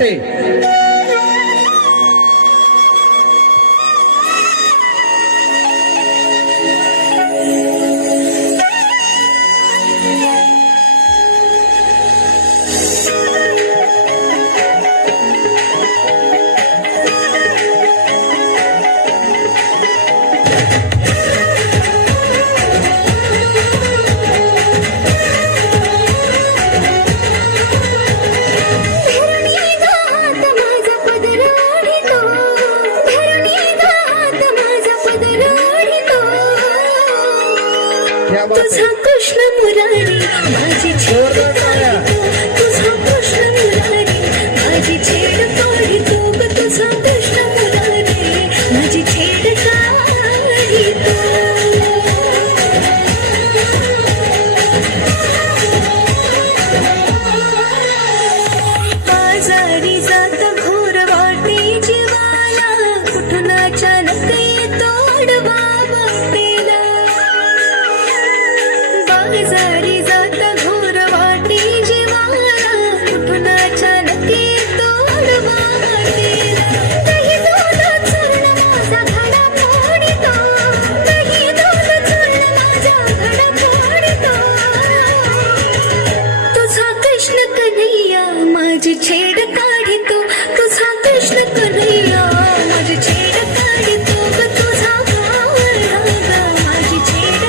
मराठे. तुझा कृष्ण मुरारी माझी छेड काढतो, तुझा कृष्ण मुरारी माझी छेड काढतो, तुझा कृष्ण मुरारी माझी छेड काढतो. आजारी जात घोर वाटे जीवाला, कुठून अचानक येतो अडवा वाटेला. आजारी जाता घोर वाटे जीवाला, कुठून अचानक येतो अडवा वाटेला. दही दूध चूर्ण माझा घडा फोडितो, दही दूध चूर्ण माझा घडा फोडितो. तुझा कृष्ण कन्हैया माझी छेड काढितो, तुझा कृष्ण कन्हैया माझी छेड काढितो, तुझा कावळा माझी छेड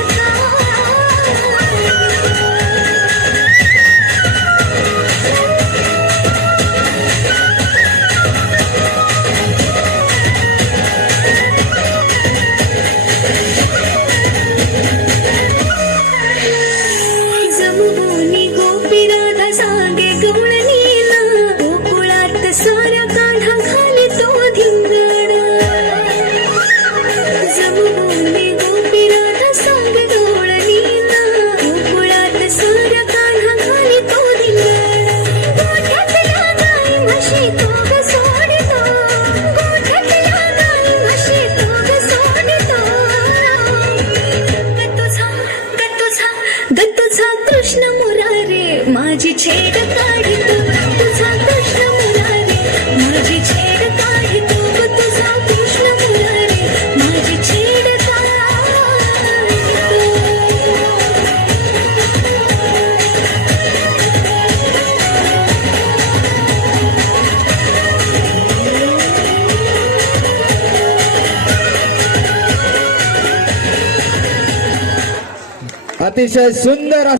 जमुनी गोपीनाथ सांगे गवळणीला, गोकुळात साऱ्या काढा घाली तो धिंगाणा. जमुनी गोपीनाथ सांगे गवळणीला, गोकुळात साऱ्या काढा घाली तो धिंगाणा. गोठ्यातल्या गाई म्हशी तो ग सोडितो, गोठ्यातल्या गाई म्हशी तो ग सोडितो. तुझा कृष्ण मुरारे माझी छेड काढितो, तुझा कृष्ण मुरारे माझी छेड काढितो, तुझा कृष्ण मुरारे माझी छेड अतिशय सुंदर